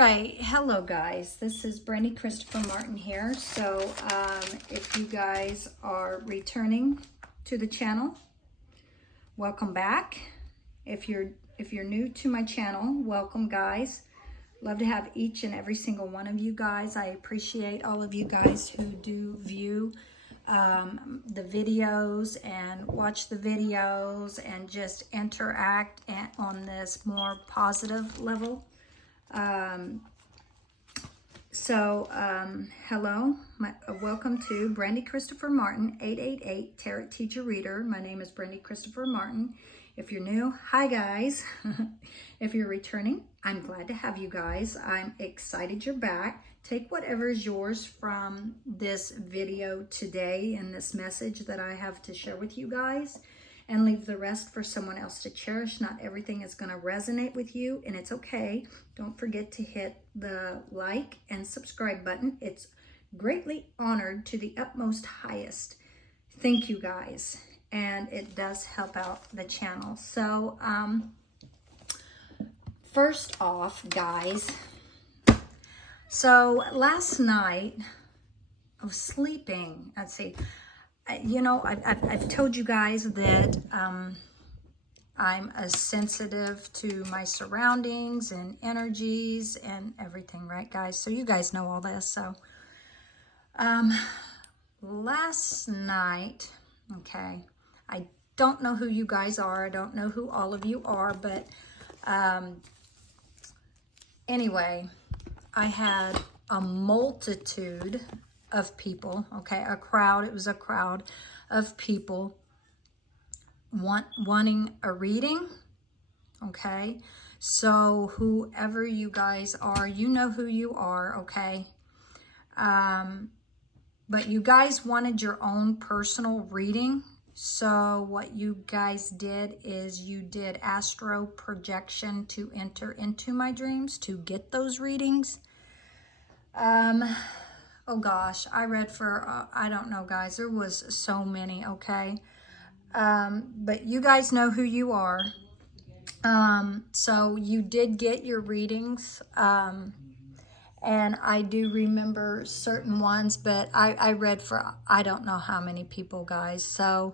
right, hello guys. This is Brandy Christopher Martin here. So if you guys are returning to the channel, welcome back. If you're new to my channel, welcome guys. Love to have each and every single one of you guys. I appreciate all of you guys who do view the videos and watch the videos and just interact on this more positive level. Hello, welcome to Brandy Christopher Martin 888 Tarot Teacher Reader. My name is Brandy Christopher Martin. If you're new, hi guys. If you're returning, I'm glad to have you guys. I'm excited you're back. Take whatever is yours from this video today and this message that I have to share with you guys, and leave the rest for someone else to cherish. Not everything is going to resonate with you, and it's okay. Don't forget to hit the like and subscribe button. It's greatly honored to the utmost highest. Thank you guys, and it does help out the channel. So first off, guys, so last night I was sleeping. Let's see. You know, I've told you guys that I'm as sensitive to my surroundings and energies and everything, right, guys? So you guys know all this. So last night, okay, I don't know who you guys are. I don't know who all of you are, but anyway, I had a multitude of people, okay, a crowd. It was a crowd of people wanting a reading, okay? So whoever you guys are, you know who you are, okay? But you guys wanted your own personal reading. So what you guys did is you did astro projection to enter into my dreams to get those readings. Oh gosh, I read for, I don't know guys, there was so many, okay? But you guys know who you are. So you did get your readings, and I do remember certain ones, but I read for, I don't know how many people, guys. So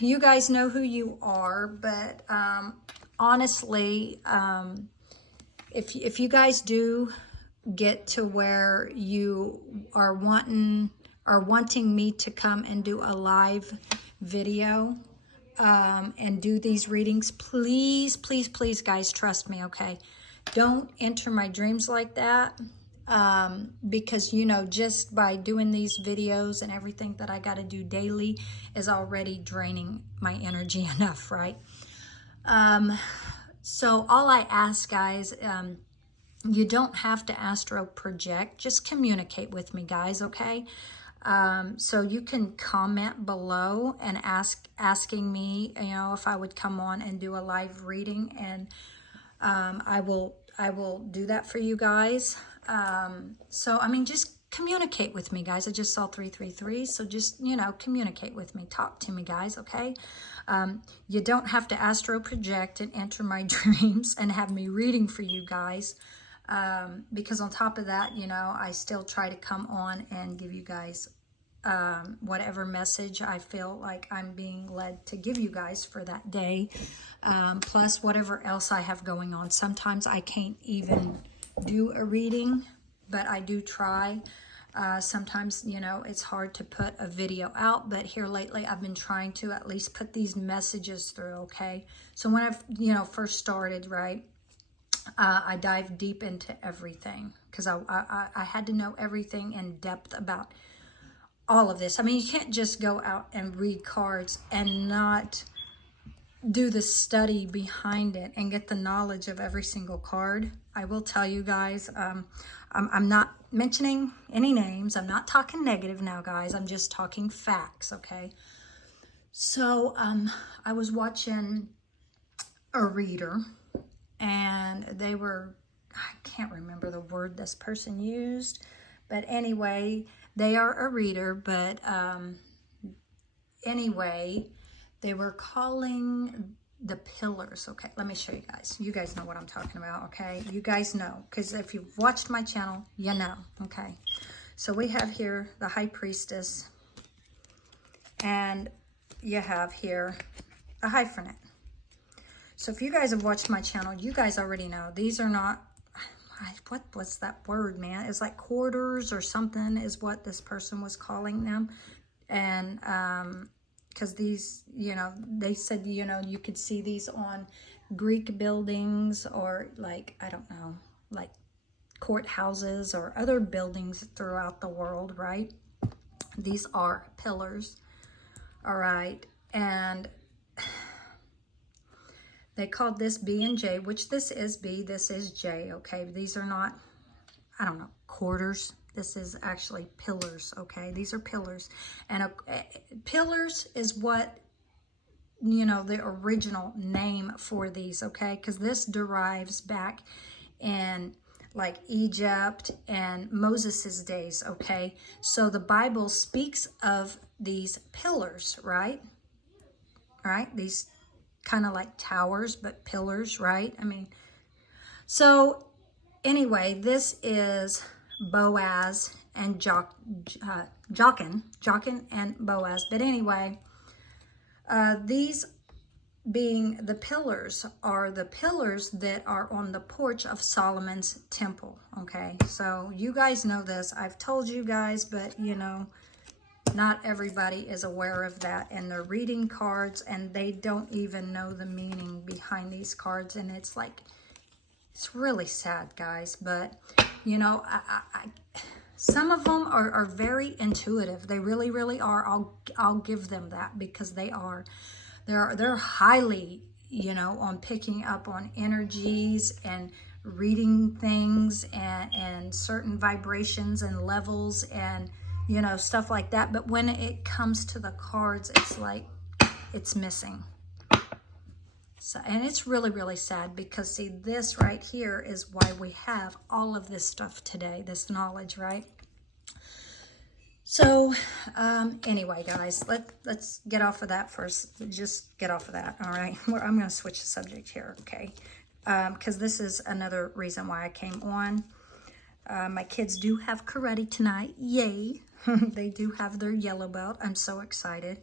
you guys know who you are, but honestly, if you guys do get to where you are wanting me to come and do a live video and do these readings, please guys, trust me, okay? Don't enter my dreams like that, because you know, just by doing these videos and everything that I got to do daily is already draining my energy enough, right? So all I ask, guys, you don't have to astro project. Just communicate with me, guys, okay? So you can comment below and asking me, you know, if I would come on and do a live reading, and I will do that for you guys. So I mean, just communicate with me, guys. I just saw 333, so just, you know, communicate with me, talk to me, guys, okay? You don't have to astro project and enter my dreams and have me reading for you guys. Because on top of that, you know, I still try to come on and give you guys whatever message I feel like I'm being led to give you guys for that day, plus whatever else I have going on. Sometimes I can't even do a reading, but I do try. Sometimes, you know, it's hard to put a video out, but here lately I've been trying to at least put these messages through, okay? So when I've, you know, first started, right, I dived deep into everything because I had to know everything in depth about all of this. I mean, you can't just go out and read cards and not do the study behind it and get the knowledge of every single card. I will tell you guys, I'm not mentioning any names. I'm not talking negative now, guys. I'm just talking facts, okay? So I was watching a reader, and they were, I can't remember the word this person used, but anyway, they are a reader, but anyway, they were calling the pillars. Okay, let me show you guys. You guys know what I'm talking about, okay? You guys know, because if you've watched my channel, you know, okay? So we have here the high priestess, and you have here a hyphenate. So if you guys have watched my channel, you guys already know these are not, what's that word, man? It's like quarters or something is what this person was calling them. And because these, you know, they said, you know, you could see these on Greek buildings or like, I don't know, like courthouses or other buildings throughout the world, right? These are pillars, all right? And they called this B and J, which this is B, this is J, okay? These are not, I don't know, quarters. This is actually pillars, okay? These are pillars. And pillars is what, you know, the original name for these, okay? Because this derives back in like Egypt and Moses's days, okay? So the Bible speaks of these pillars, right? All right, these kind of like towers, but pillars, right? I mean, so anyway, this is Boaz and Jachin and Boaz. But anyway, these being the pillars are the pillars that are on the porch of Solomon's temple, okay? So you guys know this. I've told you guys, but you know, not everybody is aware of that, and they're reading cards and they don't even know the meaning behind these cards, and it's like, it's really sad, guys. But you know, some of them are very intuitive. They really, really are. I'll give them that, because they are. They're highly, you know, on picking up on energies and reading things and certain vibrations and levels and, you know, stuff like that. But when it comes to the cards, it's like it's missing. So, and it's really, really sad, because see, this right here is why we have all of this stuff today, this knowledge, right? So anyway, guys, let's get off of that first. Just get off of that, all right? I'm going to switch the subject here, okay? Because this is another reason why I came on. My kids do have karate tonight. Yay. They do have their yellow belt. I'm so excited.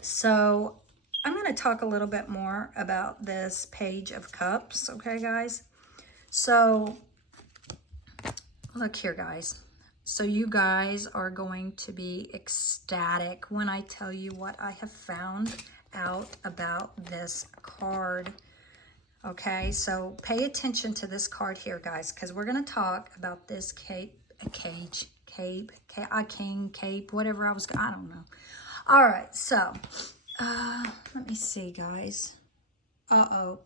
So I'm going to talk a little bit more about this Page of Cups, okay, guys? So look here, guys. So you guys are going to be ecstatic when I tell you what I have found out about this card. Okay, so pay attention to this card here, guys, because we're going to talk about this king, cape, whatever I don't know. All right, so let me see, guys.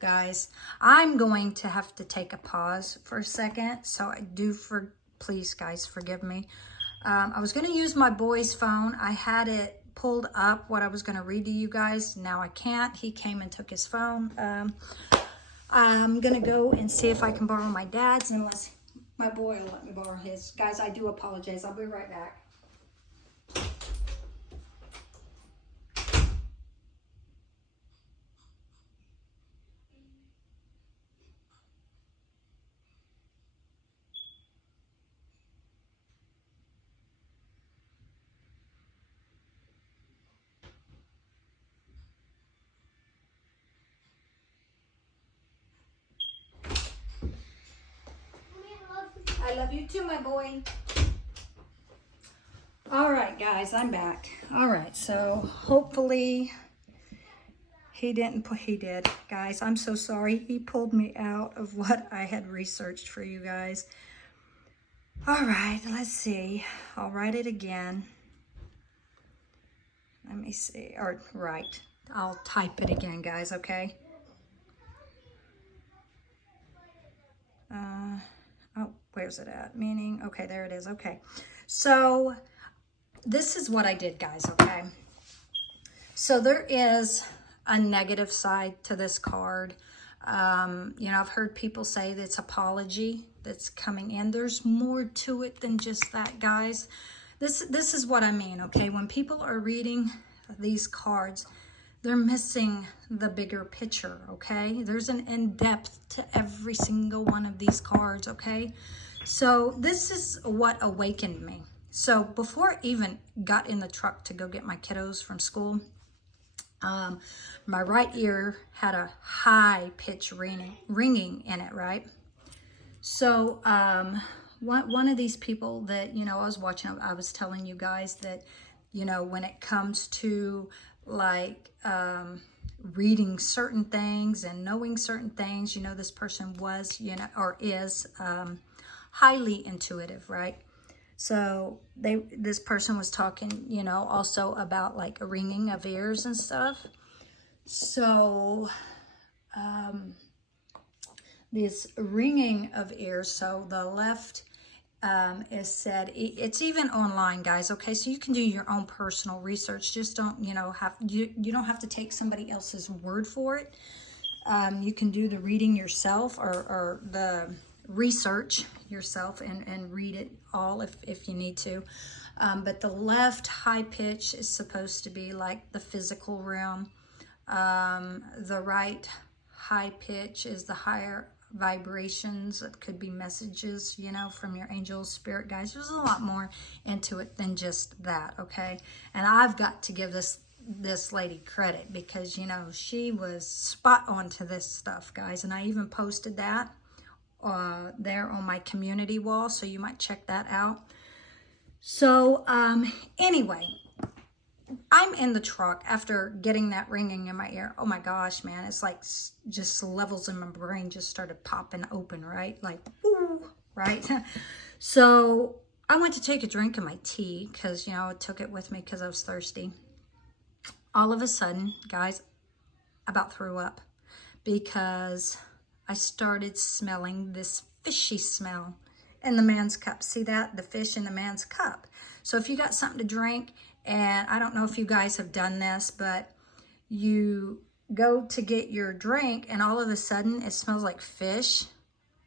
Guys, I'm going to have to take a pause for a second, so please, guys, forgive me. I was going to use my boy's phone. I had it pulled up, what I was going to read to you guys. Now I can't. He came and took his phone. I'm going to go and see if I can borrow my dad's, unless my boy will let me borrow his. Guys, I do apologize. I'll be right back. I love you too, my boy. All right, guys, I'm back. All right, so hopefully he did. Guys, I'm so sorry. He pulled me out of what I had researched for you guys. All right, let's see. I'll write it again. Let me see. Or right. I'll type it again, guys, okay? Oh, where's it at? Meaning, okay, there it is. Okay. So this is what I did, guys, okay? So there is a negative side to this card. You know, I've heard people say that it's apology that's coming in. There's more to it than just that, guys. This is what I mean, okay? When people are reading these cards, they're missing the bigger picture, okay? There's an in-depth to every single one of these cards, okay? So this is what awakened me. So before I even got in the truck to go get my kiddos from school, my right ear had a high pitch ringing in it, right? So one of these people that, you know, I was watching, I was telling you guys that, you know, when it comes to like reading certain things and knowing certain things, you know, this person was, you know, or is highly intuitive, right? So this person was talking, you know, also about like a ringing of ears and stuff. So this ringing of ears, so the left is said, it's even online, guys, okay? So you can do your own personal research. Just don't, you know, you don't have to take somebody else's word for it. You can do the reading yourself, or the research yourself and read it all if you need to. But the left high pitch is supposed to be like the physical realm. The right high pitch is the higher vibrations. It could be messages, you know, from your angels, spirit guides. There's a lot more into it than just that, okay? And I've got to give this lady credit, because, you know, she was spot on to this stuff, guys. And I even posted that there on my community wall, so you might check that out. So anyway, I'm in the truck after getting that ringing in my ear. Oh my gosh, man, it's like just levels in my brain just started popping open, right? Like, woo, right? So I went to take a drink of my tea because, you know, I took it with me because I was thirsty. All of a sudden, guys, I about threw up because I started smelling this fishy smell in the man's cup. See that? The fish in the man's cup. So if you got something to drink, and I don't know if you guys have done this, but you go to get your drink and all of a sudden it smells like fish.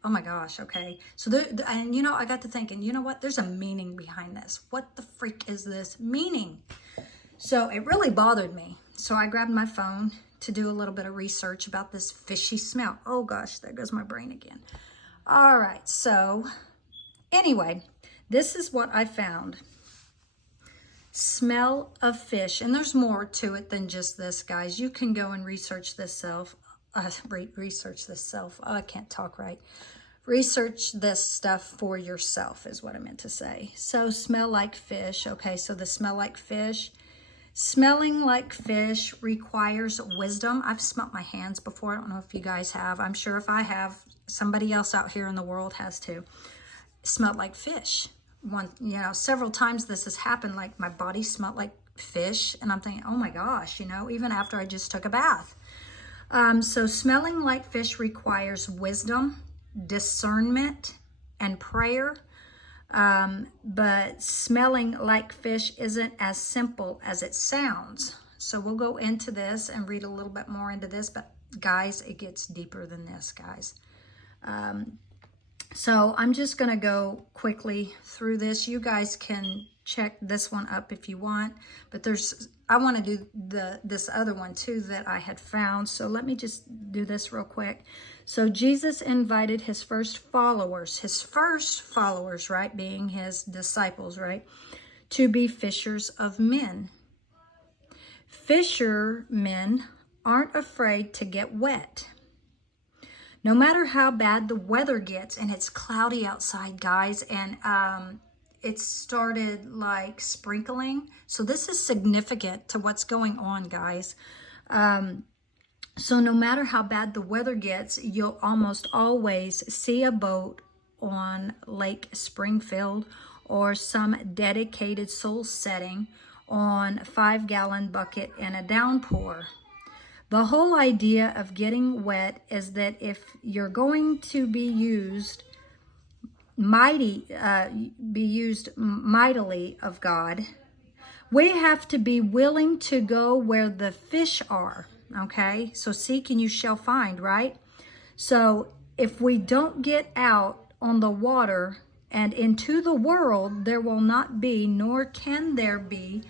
Oh my gosh, okay. So and you know, I got to thinking, you know what? There's a meaning behind this. What the freak is this meaning? So it really bothered me. So I grabbed my phone to do a little bit of research about this fishy smell. Oh gosh, there goes my brain again. All right, so anyway, this is what I found. Smell of fish, and there's more to it than just this, guys. You can go and research this self. Research this self. Oh, I can't talk right. Research this stuff for yourself is what I meant to say. So smell like fish. Okay, so the smell like fish. Smelling like fish requires wisdom. I've smelt my hands before. I don't know if you guys have. I'm sure if I have, somebody else out here in the world has too. Smelled like fish. You know, several times this has happened, like my body smelled like fish, and I'm thinking, oh my gosh, you know, even after I just took a bath. So smelling like fish requires wisdom, discernment, and prayer. But smelling like fish isn't as simple as it sounds. So we'll go into this and read a little bit more into this, but guys, it gets deeper than this, guys. So I'm just going to go quickly through this. You guys can check this one up if you want, but I want to do this other one too that I had found. So let me just do this real quick. So Jesus invited his first followers, right, being his disciples, right, to be fishers of men. Fishermen aren't afraid to get wet. No matter how bad the weather gets, and it's cloudy outside, guys, and it started like sprinkling. So this is significant to what's going on, guys. So no matter how bad the weather gets, you'll almost always see a boat on Lake Springfield or some dedicated soul setting on a 5-gallon bucket in a downpour. The whole idea of getting wet is that if you're going to be used mightily of God, we have to be willing to go where the fish are, okay? So seek and you shall find, right? So if we don't get out on the water and into the world, there will not be, nor can there be,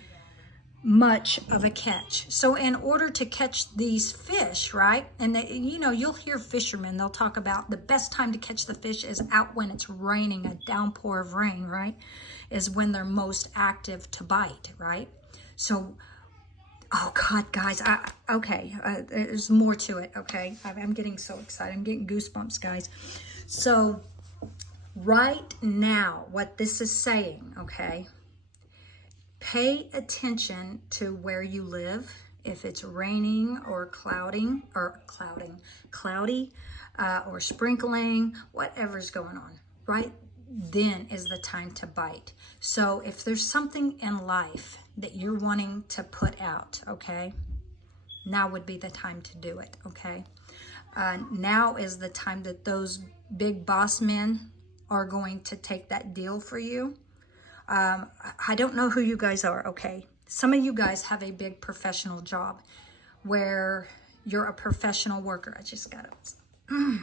much of a catch. So in order to catch these fish, right, and they, you know, you'll hear fishermen, they'll talk about the best time to catch the fish is out when it's raining, a downpour of rain, right, is when they're most active to bite, right? So, oh God, guys, there's more to it, okay? I'm getting so excited. I'm getting goosebumps, guys. So right now, what this is saying, okay, pay attention to where you live. If it's raining or cloudy, or sprinkling, whatever's going on, right? Then is the time to bite. So if there's something in life that you're wanting to put out, okay, now would be the time to do it, okay? Now is the time that those big boss men are going to take that deal for you. I don't know who you guys are, okay? Some of you guys have a big professional job where you're a professional worker. I just got a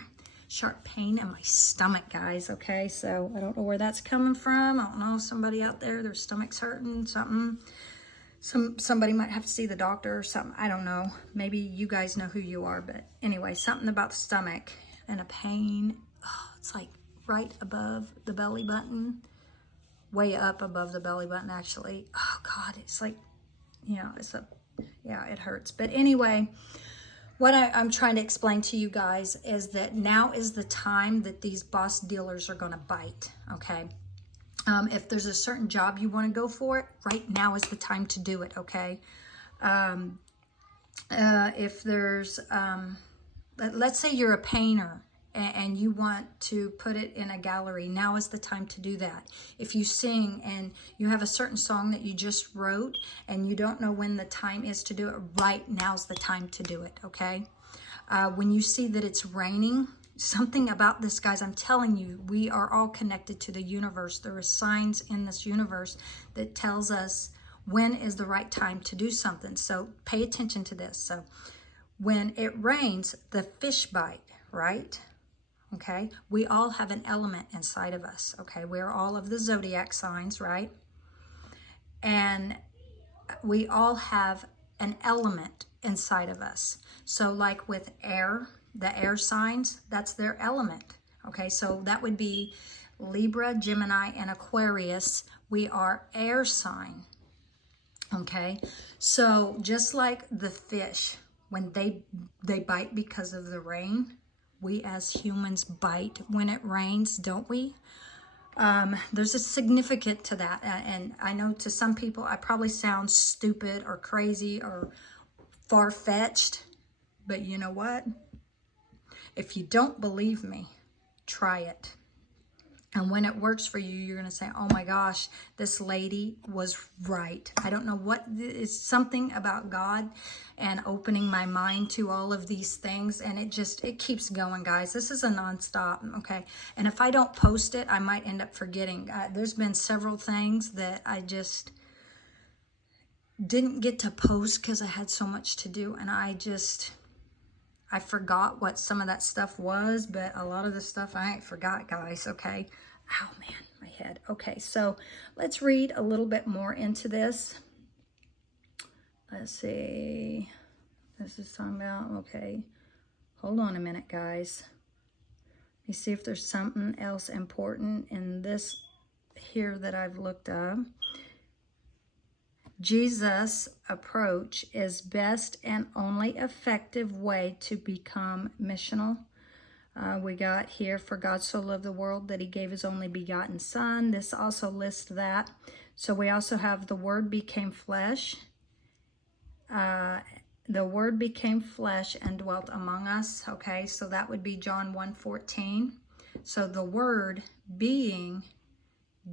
sharp pain in my stomach, guys, okay? So I don't know where that's coming from. I don't know, somebody out there, their stomach's hurting, something. Somebody might have to see the doctor or something. I don't know. Maybe you guys know who you are, but anyway, something about the stomach and a pain. Oh, it's like right above the belly button. Way up above the belly button, actually. Oh God, it's like, you know, it hurts. But anyway, what I'm trying to explain to you guys is that now is the time that these boss dealers are going to bite, okay? If there's a certain job you want to go for it, right now is the time to do it, okay? If there's, let's say you're a painter, and you want to put it in a gallery, now is the time to do that. If you sing and you have a certain song that you just wrote and you don't know when the time is to do it, right now's the time to do it, okay? When you see that it's raining, something about this, guys, I'm telling you, we are all connected to the universe. There are signs in this universe that tells us when is the right time to do something. So pay attention to this. So when it rains, the fish bite, right? Okay, we all have an element inside of us, okay? We're all of the zodiac signs, right? And we all have an element inside of us. So like with air, the air signs, that's their element, okay? So that would be Libra, Gemini, and Aquarius. We are air sign, okay? So just like the fish, when they bite because of the rain, we as humans bite when it rains, don't we? There's a significance to that. And I know to some people, I probably sound stupid or crazy or far-fetched, but you know what? If you don't believe me, try it. And when it works for you, you're going to say, oh my gosh, this lady was right. I don't know what, it's something about God and opening my mind to all of these things. And it keeps going, guys. This is a nonstop, okay? And if I don't post it, I might end up forgetting. There's been several things that I just didn't get to post because I had so much to do. And I forgot what some of that stuff was, but a lot of the stuff I ain't forgot, guys, okay? Ow, man, my head. Okay, so let's read a little bit more into this. Let's see. This is talking about, okay. Hold on a minute, guys. Let me see if there's something else important in this here that I've looked up. Jesus' approach is best and only effective way to become missional. We got here, for God so loved the world that he gave his only begotten son. This also lists that. So we also have the word became flesh. The word became flesh and dwelt among us. Okay, so that would be John 1:14. So the word being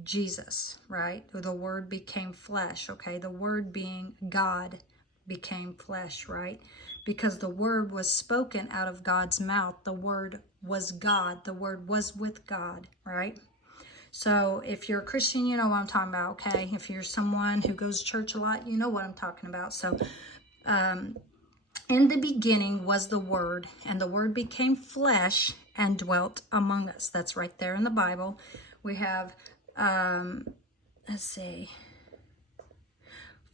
Jesus, right? The word became flesh, okay? The word being God became flesh, right? Because the word was spoken out of God's mouth. The word was God. The word was with God, right? So if you're a Christian, you know what I'm talking about, okay? If you're someone who goes to church a lot, you know what I'm talking about. So in the beginning was the word, and the word became flesh and dwelt among us. That's right there in the Bible. We have let's see.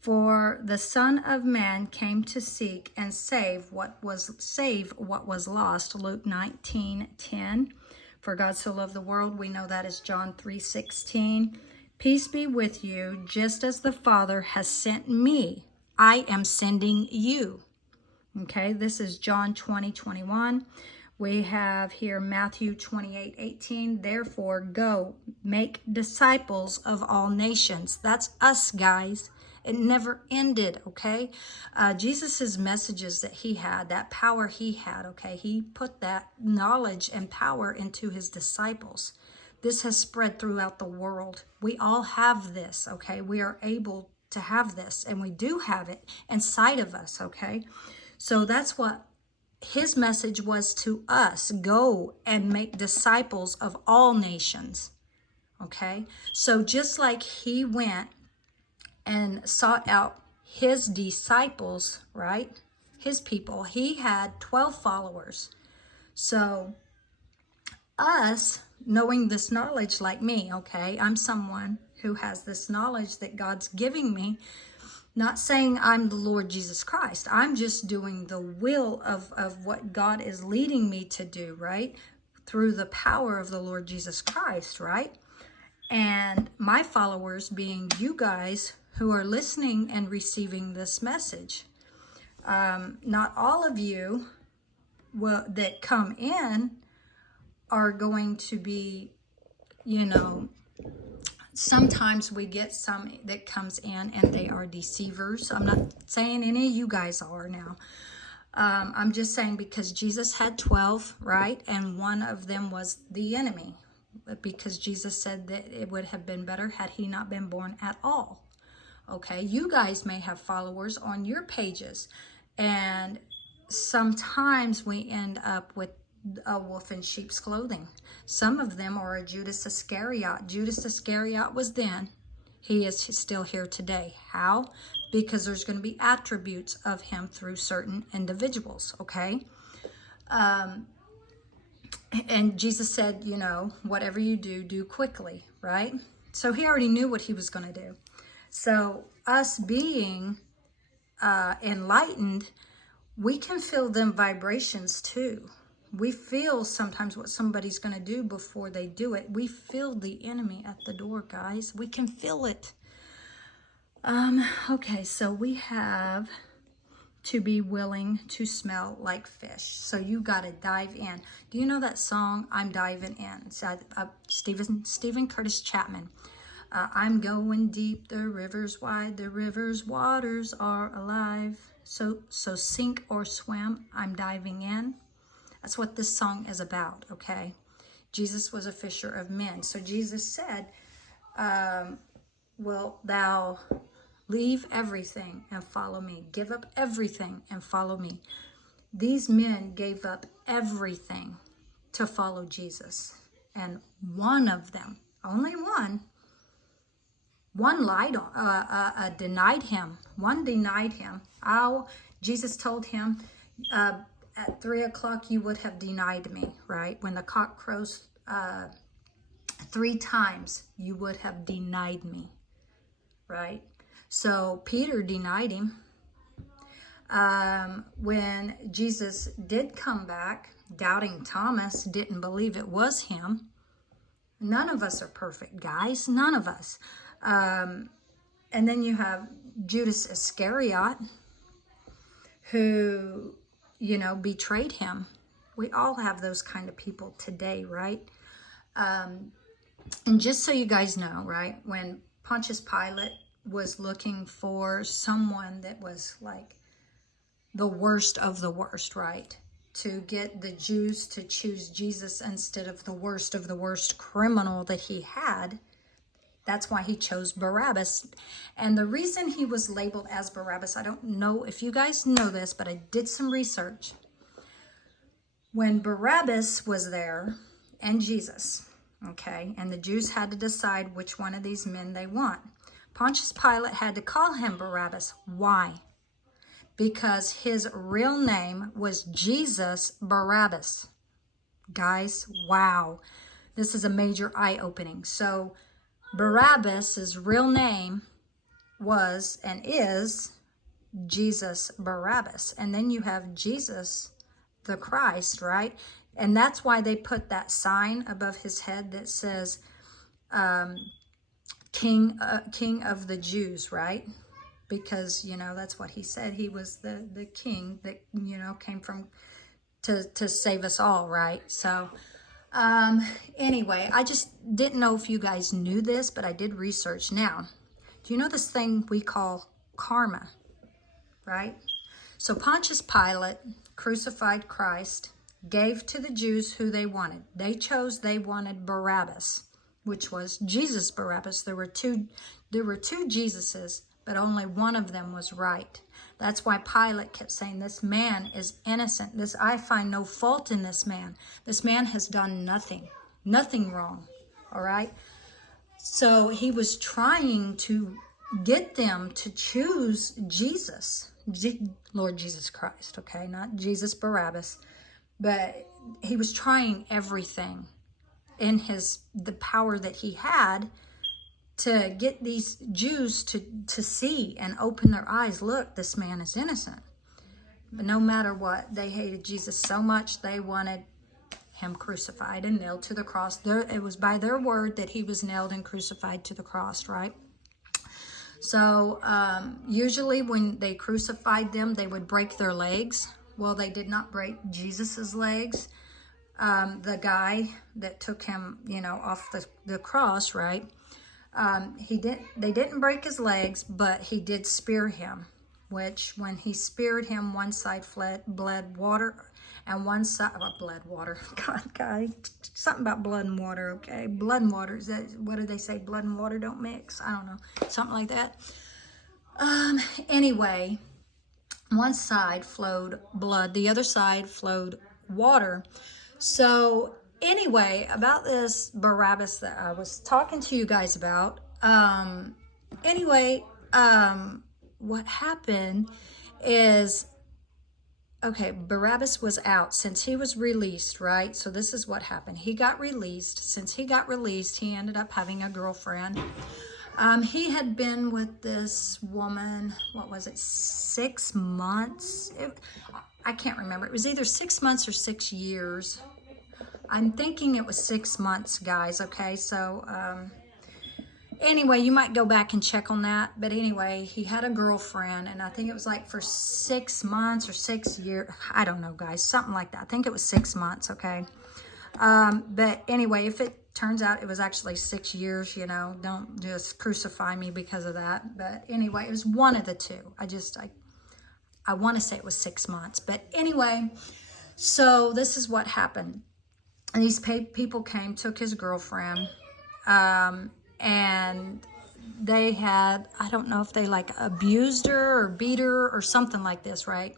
For the Son of Man came to seek and save what was lost. Luke 19:10. For God so loved the world, we know that is John 3:16. Peace be with you, just as the Father has sent me, I am sending you. Okay, this is John 20:21. We have here Matthew 28:18. Therefore, go make disciples of all nations. That's us, guys. It never ended, okay? Jesus's messages that he had, that power he had, okay? He put that knowledge and power into his disciples. This has spread throughout the world. We all have this, okay? We are able to have this, and we do have it inside of us, okay? So that's what his message was to us. Go and make disciples of all nations, okay? So just like he went and sought out his disciples, right? His people. He had 12 followers. So us knowing this knowledge like me, okay? I'm someone who has this knowledge that God's giving me. Not saying I'm the Lord Jesus Christ. I'm just doing the will of what God is leading me to do, right? Through the power of the Lord Jesus Christ, right? And my followers being you guys who are listening and receiving this message. Not all of you that come in are going to be, you know, sometimes we get some that comes in and they are deceivers. I'm not saying any of you guys are now. I'm just saying because Jesus had 12, right? And one of them was the enemy. Because Jesus said that it would have been better had he not been born at all. Okay, you guys may have followers on your pages, and sometimes we end up with a wolf in sheep's clothing. Some of them are a Judas Iscariot. Judas Iscariot was then. He is still here today. How? Because there's going to be attributes of him through certain individuals, okay? And Jesus said, you know, whatever you do, do quickly, right? So he already knew what he was going to do. So us being enlightened, we can feel them vibrations too. We feel sometimes what somebody's going to do before they do it. We feel the enemy at the door, guys. We can feel it. Okay, so we have to be willing to smell like fish. So you got to dive in. Do you know that song, I'm Diving In? It's Stephen Curtis Chapman. I'm going deep, the river's wide, the river's waters are alive. So sink or swim, I'm diving in. That's what this song is about, okay? Jesus was a fisher of men. So Jesus said, will thou leave everything and follow me? Give up everything and follow me. These men gave up everything to follow Jesus. And one of them, only one lied, denied him. One denied him. Jesus told him, at 3 o'clock you would have denied me, right? When the cock crows 3 times, you would have denied me, right? So Peter denied him. When Jesus did come back, doubting Thomas didn't believe it was him. None of us are perfect, guys. None of us. And then you have Judas Iscariot, who, you know, betrayed him. We all have those kind of people today, right? And just so you guys know, right, when Pontius Pilate was looking for someone that was like the worst of the worst, right, to get the Jews to choose Jesus instead of the worst criminal that he had, that's why he chose Barabbas. And the reason he was labeled as Barabbas, I don't know if you guys know this, but I did some research. When Barabbas was there and Jesus, okay, and the Jews had to decide which one of these men they want, Pontius Pilate had to call him Barabbas. Why? Because his real name was Jesus Barabbas. Guys, wow. This is a major eye-opening. So Barabbas' real name was and is Jesus Barabbas. And then you have Jesus the Christ, right? And that's why they put that sign above his head that says King of the Jews, right? Because, you know, that's what he said. He was the king that, you know, came from to save us all, right? So anyway, I just didn't know if you guys knew this, but I did research. Now, do you know this thing we call karma, right? So Pontius Pilate crucified Christ, gave to the Jews who they wanted. They wanted Barabbas, which was Jesus Barabbas. There were two Jesuses, but only one of them was right. That's why Pilate kept saying, this man is innocent. I find no fault in this man. This man has done nothing wrong, all right? So he was trying to get them to choose Jesus, Lord Jesus Christ, okay? Not Jesus Barabbas, but he was trying everything in the power that he had to get these Jews to see and open their eyes. Look, this man is innocent. But no matter what, they hated Jesus so much, they wanted him crucified and nailed to the cross. It was by their word that he was nailed and crucified to the cross, right? So usually when they crucified them, they would break their legs. Well, they did not break Jesus's legs. The guy that took him, you know, off the cross, right? They didn't break his legs, but he did spear him, which when he speared him, one side bled water, and one side, blood water, God, guy, something about blood and water, okay? Blood and water, is that, what do they say? Blood and water don't mix? I don't know, something like that. Anyway, one side flowed blood, the other side flowed water. So anyway, about this Barabbas that I was talking to you guys about, what happened is, okay, Barabbas was out since he was released, right? So this is what happened. He got released. Since he got released, he ended up having a girlfriend. He had been with this woman, what was it, 6 months? I can't remember. It was either 6 months or 6 years. I'm thinking it was 6 months, guys, okay? So, anyway, you might go back and check on that. But anyway, he had a girlfriend, and I think it was like for 6 months or 6 years. I don't know, guys, something like that. I think it was 6 months, okay? But anyway, if it turns out it was actually 6 years, you know, don't just crucify me because of that. But anyway, it was one of the two. I want to say it was 6 months. But anyway, so this is what happened. And these people came, took his girlfriend, and they had, I don't know if they like abused her or beat her or something like this, right?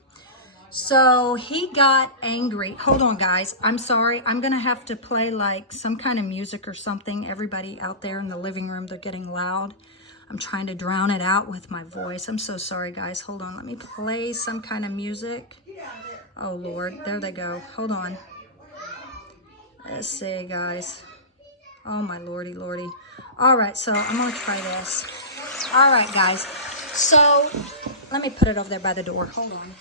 So he got angry. Hold on, guys. I'm sorry. I'm going to have to play like some kind of music or something. Everybody out there in the living room, they're getting loud. I'm trying to drown it out with my voice. I'm so sorry, guys. Hold on. Let me play some kind of music. Oh, Lord. There they go. Hold on. Let's see, guys. Oh, my lordy, lordy. All right, so I'm going to try this. All right, guys. So let me put it over there by the door. Hold on.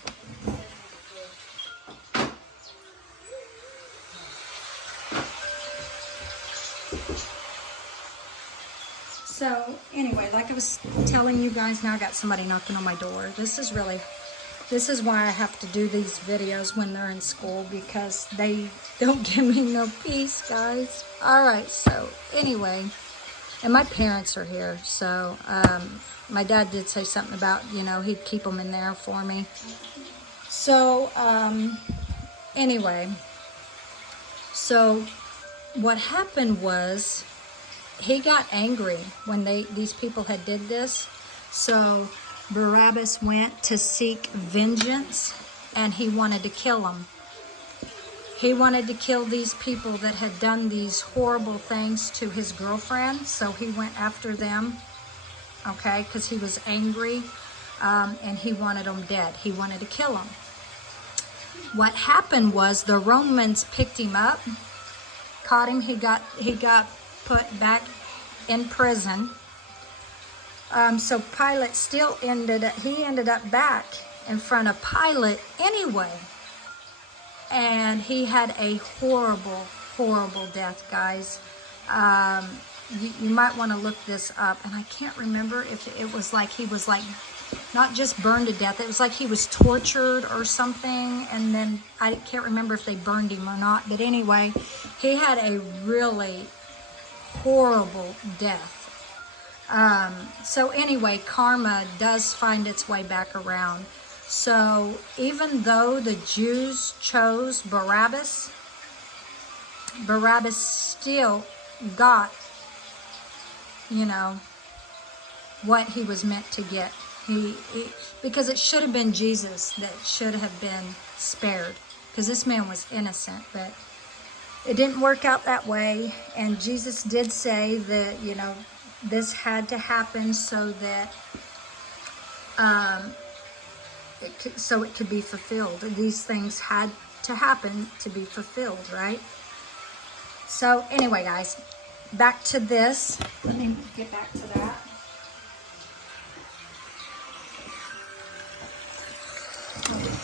So anyway, like I was telling you guys, now I got somebody knocking on my door. This is why I have to do these videos when they're in school, because they don't give me no peace, guys. All right, so anyway, and my parents are here. So my dad did say something about, you know, he'd keep them in there for me. So anyway, so what happened was he got angry when these people had did this. So Barabbas went to seek vengeance, and he wanted to kill them. He wanted to kill these people that had done these horrible things to his girlfriend. So he went after them, okay, because he was angry, and he wanted them dead. He wanted to kill them. What happened was the Romans picked him up, caught him. He got put back in prison. So Pilate still ended up back in front of Pilate anyway. And he had a horrible, horrible death, guys. You might want to look this up. And I can't remember if it was like he was like not just burned to death. It was like he was tortured or something. And then I can't remember if they burned him or not. But anyway, he had a really horrible death. So anyway, karma does find its way back around. So even though the Jews chose Barabbas, Barabbas still got, you know, what he was meant to get. Because it should have been Jesus that should have been spared, because this man was innocent, but it didn't work out that way. And Jesus did say that, you know, this had to happen so that it could be fulfilled. These things had to happen to be fulfilled, right? So anyway, guys, back to this. Let me get back to that.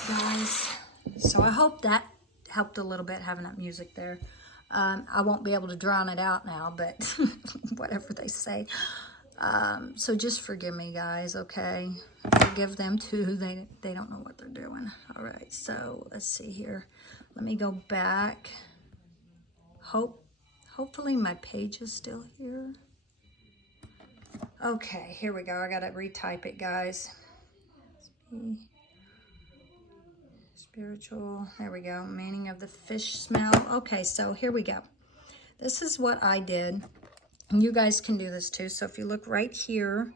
Guys, so I hope that helped a little bit, having that music there. I won't be able to drown it out now, but whatever they say. So just forgive me, guys, okay? Forgive them too. They don't know what they're doing. All right, so let's see here. Let me go back. Hopefully my page is still here. Okay, here we go. I gotta retype it, guys. Spiritual, there we go. Meaning of the fish smell. Okay, so here we go. This is what I did. And you guys can do this too. So if you look right here,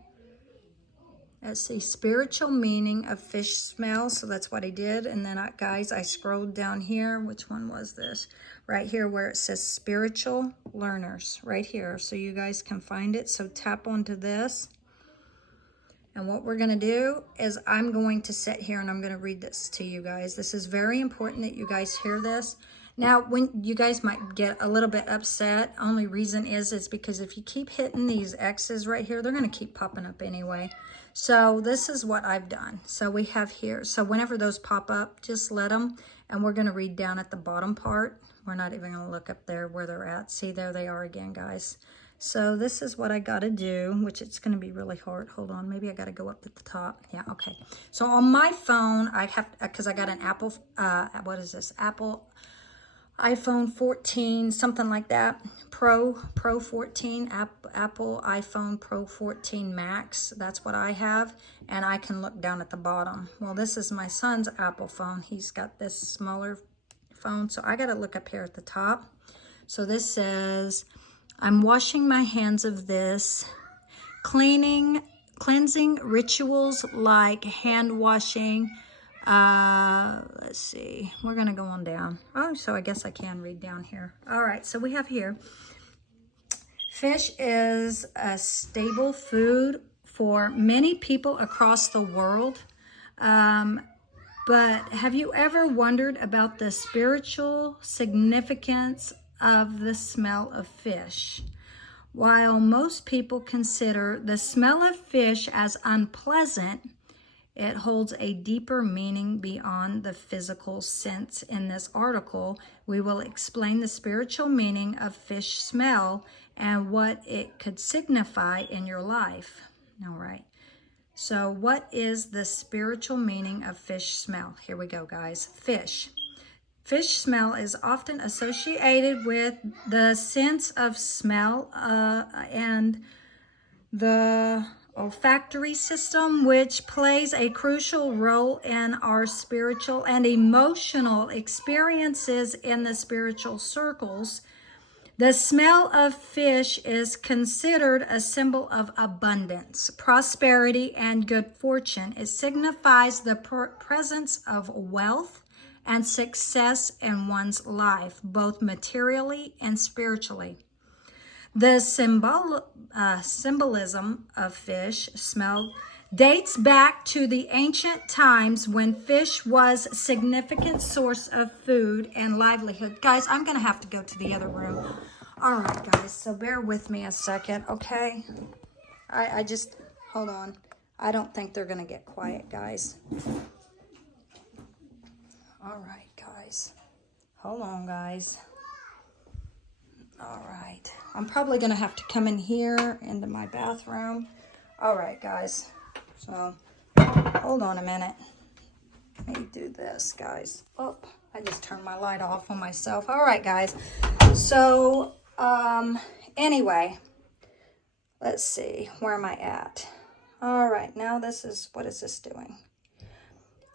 let's see, spiritual meaning of fish smell. So that's what I did. And then, guys, I scrolled down here. Which one was this? Right here where it says spiritual learners. Right here. So you guys can find it. So tap onto this. And what we're going to do is I'm going to sit here and I'm going to read this to you guys. This is very important that you guys hear this. Now, when you guys might get a little bit upset, only reason is because if you keep hitting these X's right here, they're going to keep popping up anyway. So this is what I've done. So we have here, so whenever those pop up, just let them. And we're going to read down at the bottom part. We're not even going to look up there where they're at. See, there they are again, guys. So this is what I got to do, which it's going to be really hard. Hold on. Maybe I got to go up at the top. Yeah, okay. So on my phone, I have, because I got an Apple, what is this? Apple iPhone 14, something like that. Pro 14, Apple iPhone Pro 14 Max. That's what I have. And I can look down at the bottom. Well, this is my son's Apple phone. He's got this smaller phone. So I got to look up here at the top. So this says, I'm washing my hands of this, cleansing rituals like hand washing. Let's see, we're going to go on down. Oh, so I guess I can read down here. All right, so we have here, fish is a staple food for many people across the world. But have you ever wondered about the spiritual significance of the smell of fish? While most people consider the smell of fish as unpleasant, it holds a deeper meaning beyond the physical sense. In this article, we will explain the spiritual meaning of fish smell and what it could signify in your life. All right. So what is the spiritual meaning of fish smell? Here we go, guys. Fish. Fish smell is often associated with the sense of smell and the olfactory system, which plays a crucial role in our spiritual and emotional experiences in the spiritual circles. The smell of fish is considered a symbol of abundance, prosperity, and good fortune. It signifies the presence of wealth and success in one's life, both materially and spiritually. The symbolism of fish smell dates back to the ancient times when fish was a significant source of food and livelihood. Guys, I'm going to have to go to the other room. All right, guys, so bear with me a second, okay? I just, Hold on. I don't think they're going to get quiet, guys. All right, guys. Hold on, guys. All right. I'm probably going to have to come in here into my bathroom. All right, guys. So, hold on a minute. Let me do this, guys. Oh, I just turned my light off on myself. All right, guys. So, anyway, let's see. Where am I at? All right, now this is, what is this doing?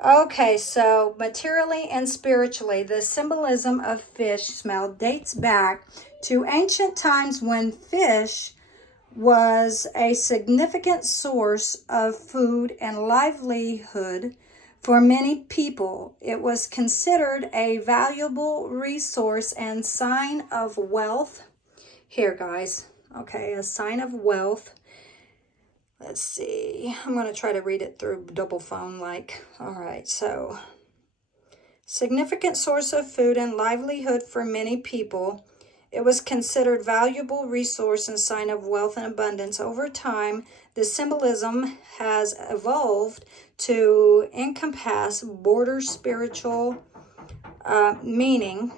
Okay, so materially and spiritually, the symbolism of fish smell dates back to ancient times when fish was a significant source of food and livelihood for many people. It was considered a valuable resource and sign of wealth. Here, guys. Okay, a sign of wealth. Let's see. I'm going to try to read it through double phone like. All right, so significant source of food and livelihood for many people. It was considered valuable resource and sign of wealth and abundance. Over time, the symbolism has evolved to encompass broader spiritual meanings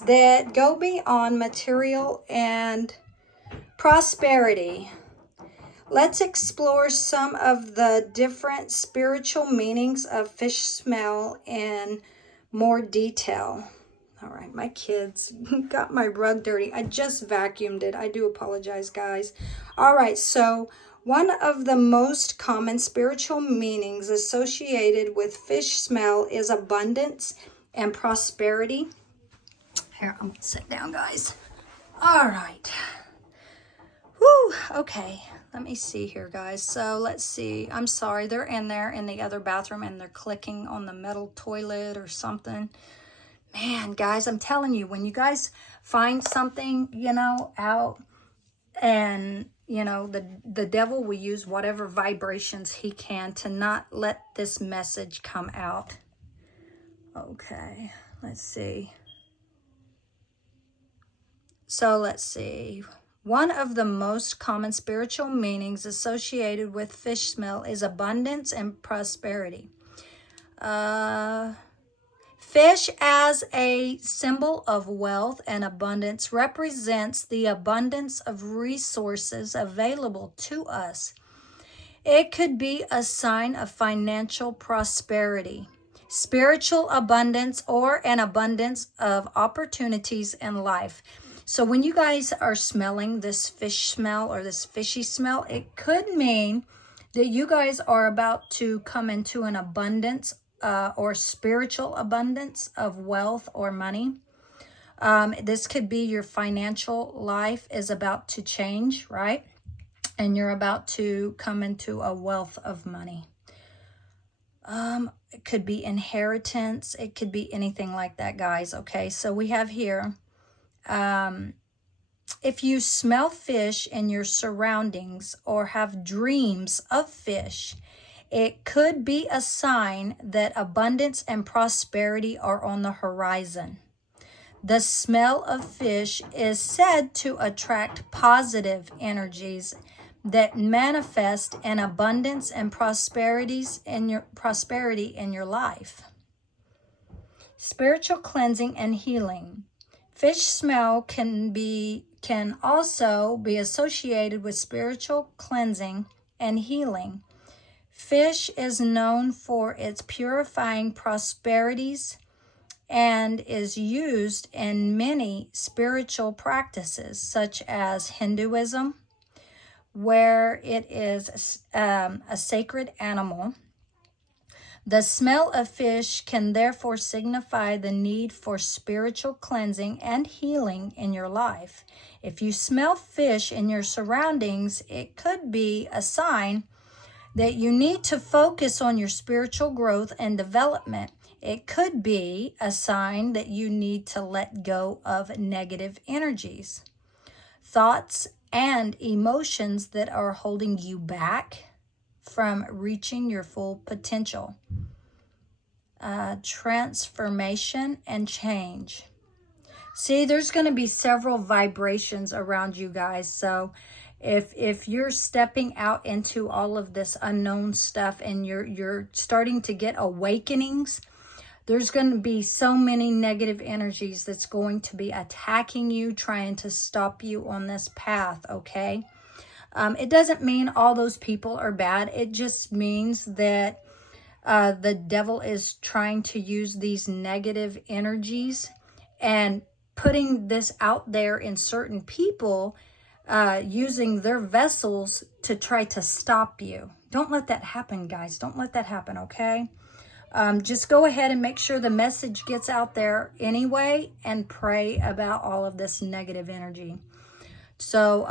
that go beyond material and prosperity. Let's explore some of the different spiritual meanings of fish smell in more detail. All right, my kids got my rug dirty. I just vacuumed it. I do apologize, guys. All right, so one of the most common spiritual meanings associated with fish smell is abundance and prosperity. Here, I'm going to sit down, guys. All right. Whew, okay. Let me see here, guys. So let's see. I'm sorry. They're in there in the other bathroom and they're clicking on the metal toilet or something. Man, guys, I'm telling you, when you guys find something, you know, out and, you know, the devil will use whatever vibrations he can to not let this message come out. Okay, let's see. So let's see. One of the most common spiritual meanings associated with fish smell is abundance and prosperity. Fish as a symbol of wealth and abundance represents the abundance of resources available to us. It could be a sign of financial prosperity, spiritual abundance, or an abundance of opportunities in life. So when you guys are smelling this fish smell or this fishy smell, it could mean that you guys are about to come into an abundance or spiritual abundance of wealth or money. This could be your financial life is about to change, right? And you're about to come into a wealth of money. It could be inheritance. It could be anything like that, guys. Okay, so we have here, if you smell fish in your surroundings or have dreams of fish, it could be a sign that abundance and prosperity are on the horizon. The smell of fish is said to attract positive energies that manifest in abundance and prosperity in your life. Spiritual cleansing and healing. Fish smell can also be associated with spiritual cleansing and healing. Fish is known for its purifying prosperities and is used in many spiritual practices, such as Hinduism, where it is a sacred animal. The smell of fish can therefore signify the need for spiritual cleansing and healing in your life. If you smell fish in your surroundings, it could be a sign that you need to focus on your spiritual growth and development. It could be a sign that you need to let go of negative energies, thoughts, and emotions that are holding you back from reaching your full potential. Transformation and change. See, there's going to be several vibrations around you guys. So If you're stepping out into all of this unknown stuff and you're starting to get awakenings, there's going to be so many negative energies that's going to be attacking you, trying to stop you on this path, okay? It doesn't mean all those people are bad. It just means that the devil is trying to use these negative energies and putting this out there in certain people, using their vessels to try to stop you. Don't let that happen, guys. Don't let that happen, okay? Just go ahead and make sure the message gets out there anyway, and pray about all of this negative energy. So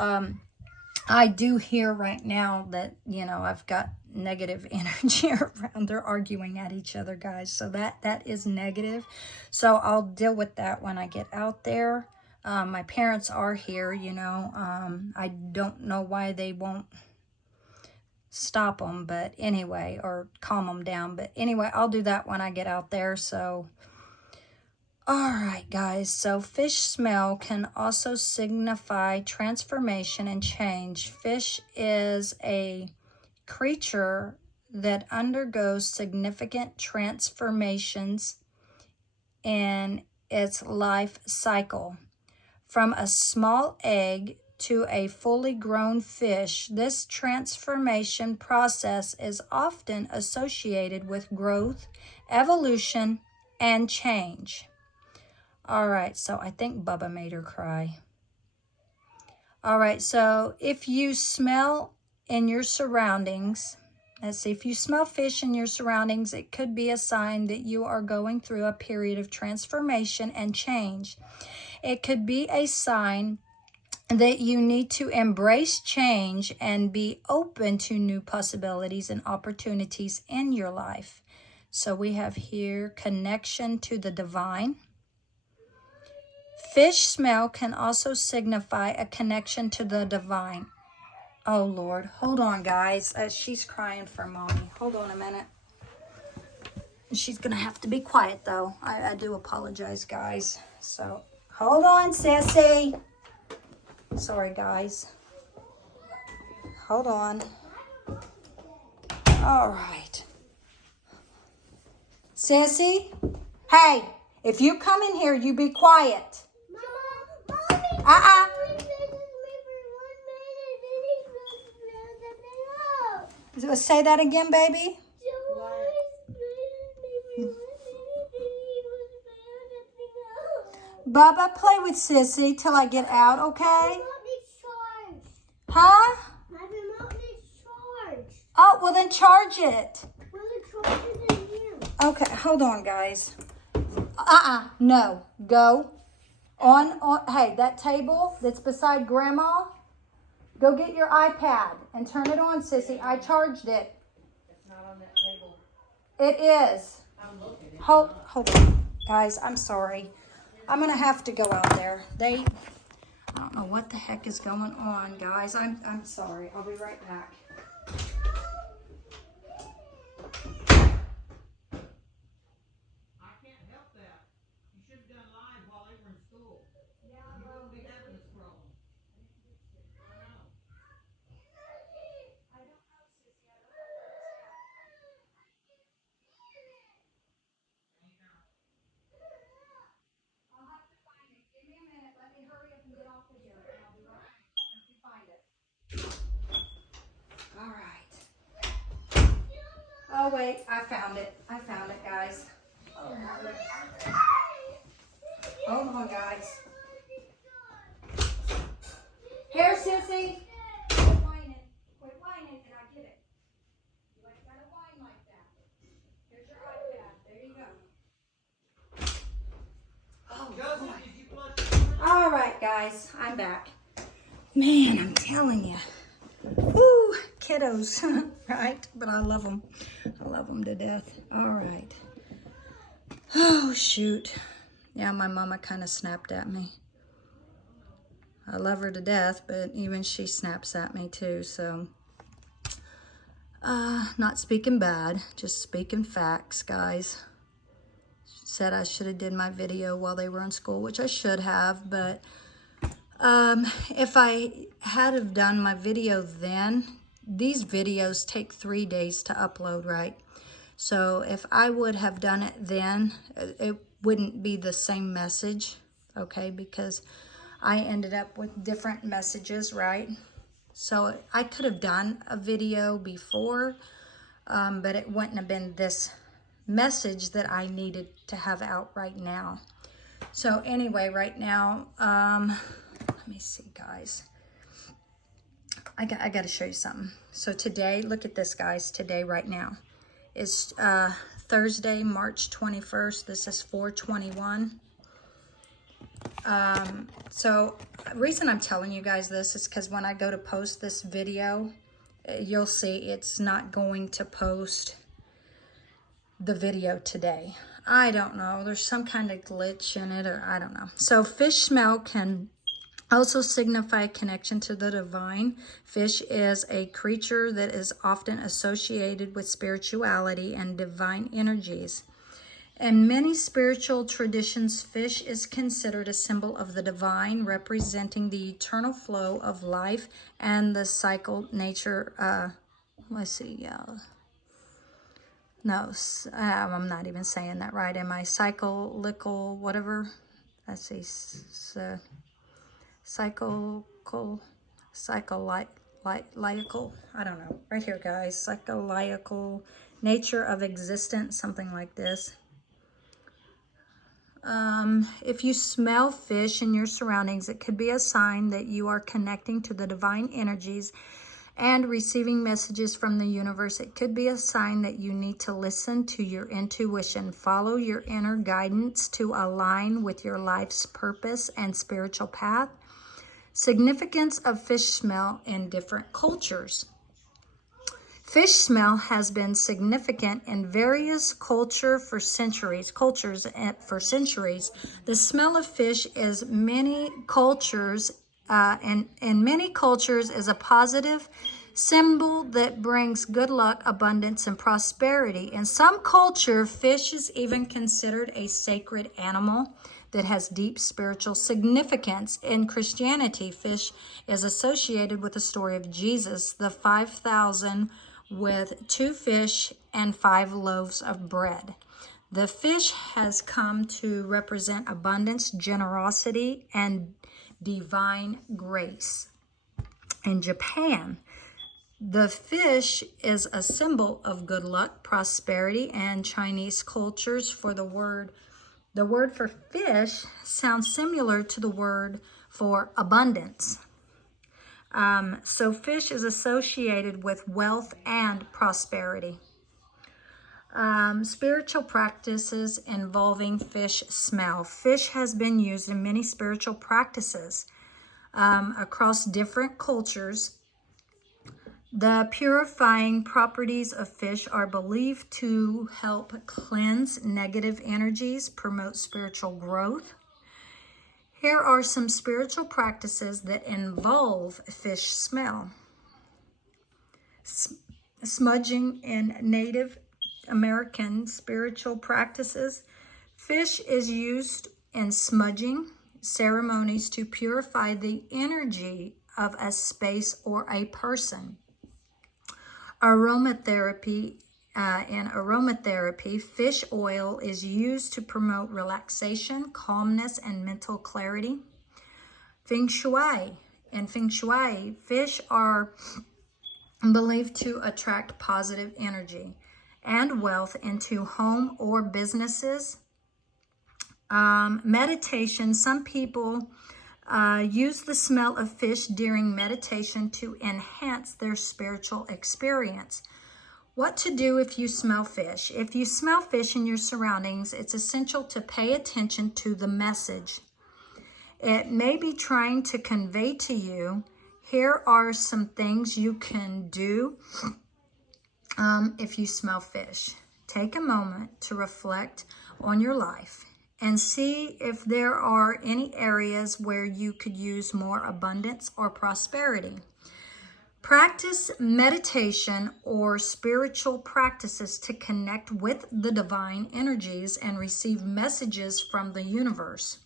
I do hear right now that, you know, I've got negative energy around. They're arguing at each other, guys. So that is negative. So I'll deal with that when I get out there. My parents are here, you know. I don't know why they won't stop them, but anyway, or calm them down. But anyway, I'll do that when I get out there. So, all right, guys. So fish smell can also signify transformation and change. Fish is a creature that undergoes significant transformations in its life cycle. From a small egg to a fully grown fish, this transformation process is often associated with growth, evolution, and change. All right, so I think Bubba made her cry. All right, so if you smell in your surroundings, let's see, if you smell fish in your surroundings, it could be a sign that you are going through a period of transformation and change. It could be a sign that you need to embrace change and be open to new possibilities and opportunities in your life. So we have here connection to the divine. Fish smell can also signify a connection to the divine. Oh, Lord. Hold on, guys. She's crying for mommy. Hold on a minute. She's going to have to be quiet, though. I do apologize, guys. So, hold on, Sissy. Sorry, guys. Hold on. All right. Sissy? Hey, if you come in here, you be quiet. Mama, say that again, baby. Bubba, play with Sissy till I get out, okay? Huh? My remote needs charge. Oh, well then charge it. Well, the charge is in here. Okay, hold on, guys. No. Go. On, hey, that table that's beside Grandma, go get your iPad and turn it on, Sissy. I charged it. It's not on that table. It is. I'm looking. Hold on, guys. I'm sorry. I'm going to have to go out there. I don't know what the heck is going on, guys. I'm sorry. I'll be right back. I can't help that. You should have done live while they were in school. Yeah, you wouldn't be having this problem. I know. I don't know, Sissy. I don't know where it's at. I'll have to find it. Give me a minute. Let me hurry up and get off of here. And I'll be right back. Let me find it. All right. Oh, wait. I found it. Guys. Oh, Lord. Hold on, guys. Here, Sissy. Quit whining. Quit whining, and I get it. You ain't gotta whine like that. Here's your iPad. There you go. Oh, Cousin, boy. did you flush? All right, guys. I'm back. Man, I'm telling you. Ooh, kiddos, right? But I love them. I love them to death. All right. Oh, shoot. Yeah, my mama kind of snapped at me. I love her to death, but even she snaps at me too, so. Not speaking bad, just speaking facts, guys. She said I should have did my video while they were in school, which I should have, but If I had have done my video then, these videos take 3 days to upload, right? So if I would have done it then, it wouldn't be the same message, okay? Because I ended up with different messages, right? So I could have done a video before, but it wouldn't have been this message that I needed to have out right now. So anyway, right now, let me see, guys. I got to show you something. So today, look at this, guys. Today, right now, is Thursday, March 21st. This is 4/21. So the reason I'm telling you guys this is because when I go to post this video, you'll see it's not going to post the video today. I don't know. There's some kind of glitch in it, or I don't know. So fish smell can also signify connection to the divine. Fish is a creature that is often associated with spirituality and divine energies. In many spiritual traditions, fish is considered a symbol of the divine, representing the eternal flow of life and the cycle nature. Let's see. No, I'm not even saying that right. Am I cyclical, whatever? Let's see. Cyclical. I don't know. Right here, guys. Cyclical nature of existence, something like this. If you smell fish in your surroundings, it could be a sign that you are connecting to the divine energies and receiving messages from the universe. It could be a sign that you need to listen to your intuition, follow your inner guidance to align with your life's purpose and spiritual path. Significance of fish smell in different cultures. Fish smell has been significant in various cultures for centuries. The smell of fish is many cultures, and in many cultures is a positive symbol that brings good luck, abundance, and prosperity. In some culture, fish is even considered a sacred animal that has deep spiritual significance. In Christianity, fish is associated with the story of Jesus, the 5,000 with 2 fish and 5 loaves of bread. The fish has come to represent abundance, generosity, and divine grace. In Japan, the fish is a symbol of good luck, prosperity, and Chinese cultures for the word for fish sounds similar to the word for abundance. So fish is associated with wealth and prosperity. Spiritual practices involving fish smell. Fish has been used in many spiritual practices across different cultures. The purifying properties of fish are believed to help cleanse negative energies, promote spiritual growth. Here are some spiritual practices that involve fish smell. Smudging in Native American spiritual practices. Fish is used in smudging ceremonies to purify the energy of a space or a person. Aromatherapy. In aromatherapy, fish oil is used to promote relaxation, calmness, and mental clarity. Feng Shui. In Feng Shui, fish are believed to attract positive energy and wealth into home or businesses. Meditation. Some people use the smell of fish during meditation to enhance their spiritual experience. What to do if you smell fish? If you smell fish in your surroundings, it's essential to pay attention to the message it may be trying to convey to you. Here are some things you can do if you smell fish. Take a moment to reflect on your life and see if there are any areas where you could use more abundance or prosperity. Practice meditation or spiritual practices to connect with the divine energies and receive messages from the universe.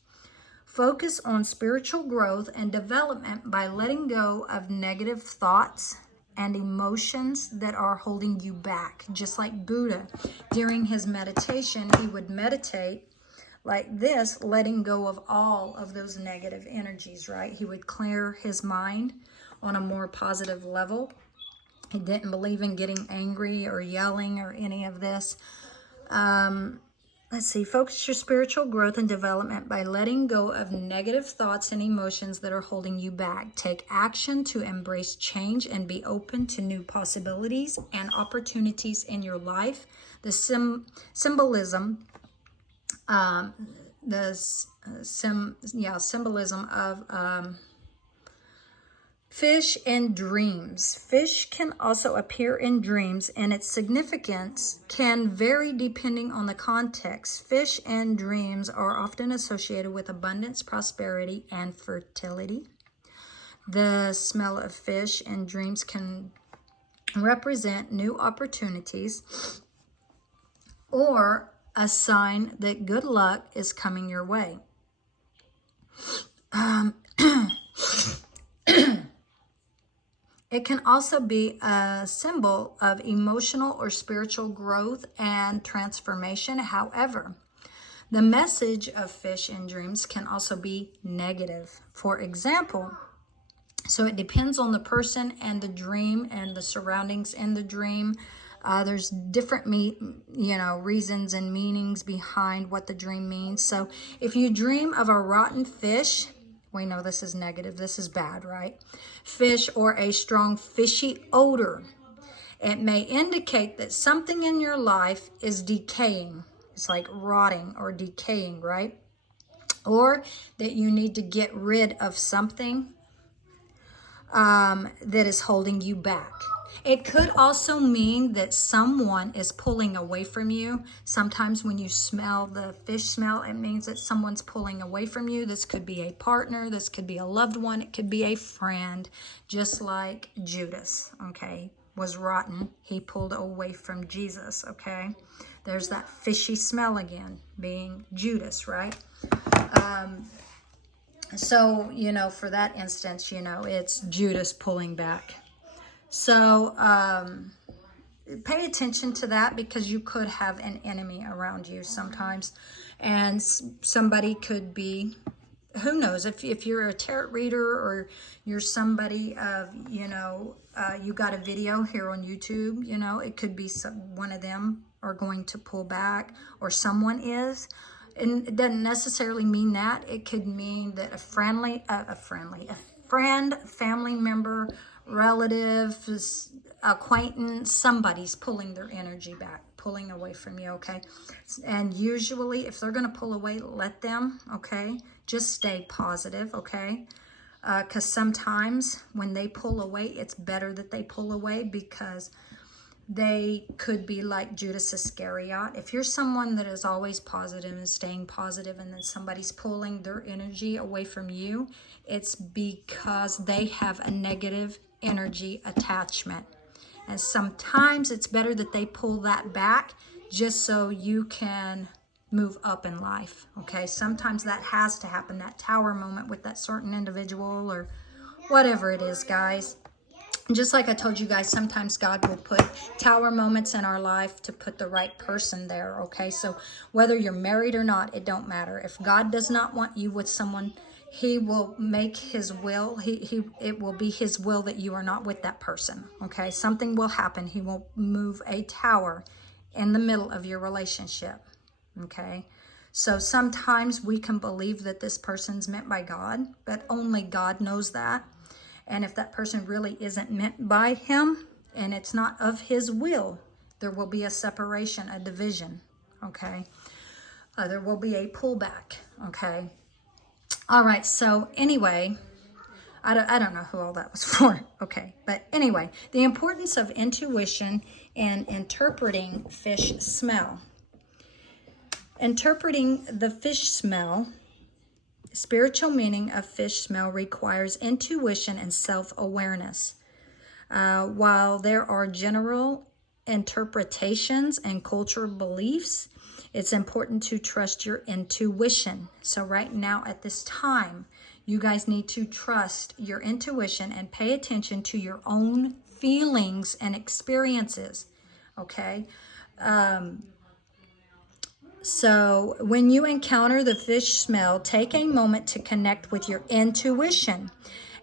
Focus on spiritual growth and development by letting go of negative thoughts and emotions that are holding you back. Just like Buddha, during his meditation, he would meditate like this, letting go of all of those negative energies, right? He would clear his mind on a more positive level. He didn't believe in getting angry or yelling or any of this. Let's see, focus your spiritual growth and development by letting go of negative thoughts and emotions that are holding you back. Take action to embrace change and be open to new possibilities and opportunities in your life. The symbolism of fish and dreams. Fish can also appear in dreams, and its significance can vary depending on the context. Fish and dreams are often associated with abundance, prosperity, and fertility. The smell of fish and dreams can represent new opportunities or a sign that good luck is coming your way. It can also be a symbol of emotional or spiritual growth and transformation. However, the message of fish in dreams can also be negative. For example, so it depends on the person and the dream and the surroundings in the dream. There's different reasons and meanings behind what the dream means. So if you dream of a rotten fish, we know this is negative. This is bad, right? Fish or a strong fishy odor. It may indicate that something in your life is decaying. It's like rotting or decaying, right? Or that you need to get rid of something that is holding you back. It could also mean that someone is pulling away from you. Sometimes when you smell the fish smell, it means that someone's pulling away from you. This could be a partner. This could be a loved one. It could be a friend, just like Judas, okay, was rotten. He pulled away from Jesus, okay? There's that fishy smell again, being Judas, right? So, for that instance, it's Judas pulling back. So pay attention to that, because you could have an enemy around you sometimes. And somebody could be, who knows, if you're a tarot reader or you're somebody of, you got a video here on YouTube, it could be one of them are going to pull back, or someone is. And it doesn't necessarily mean that. It could mean that a friend, family member, relative, acquaintance, somebody's pulling their energy back, pulling away from you, okay? And usually if they're going to pull away, let them, okay? Just stay positive, okay? Because sometimes when they pull away, it's better that they pull away, because they could be like Judas Iscariot. If you're someone that is always positive and staying positive, and then somebody's pulling their energy away from you, it's because they have a negative energy attachment. And sometimes it's better that they pull that back just so you can move up in life, okay? Sometimes that has to happen, that tower moment with that certain individual or whatever it is, guys. Just like I told you guys, sometimes God will put tower moments in our life to put the right person there, okay? So whether you're married or not, it don't matter. If God does not want you with someone, he will make his will. It will be his will that you are not with that person, okay? Something will happen. He will move a tower in the middle of your relationship, okay? So sometimes we can believe that this person's meant by God, but only God knows that. And if that person really isn't meant by him and it's not of his will, there will be a separation, a division, okay? There will be a pullback, okay? All right, so anyway, I don't know who all that was for, okay? But anyway, the importance of intuition and interpreting fish smell. Interpreting the fish smell. Spiritual meaning of fish smell requires intuition and self-awareness. While there are general interpretations and cultural beliefs, It's important to trust your intuition. So right now at this time, you guys need to trust your intuition and pay attention to your own feelings and experiences, okay? So when you encounter the fish smell, take a moment to connect with your intuition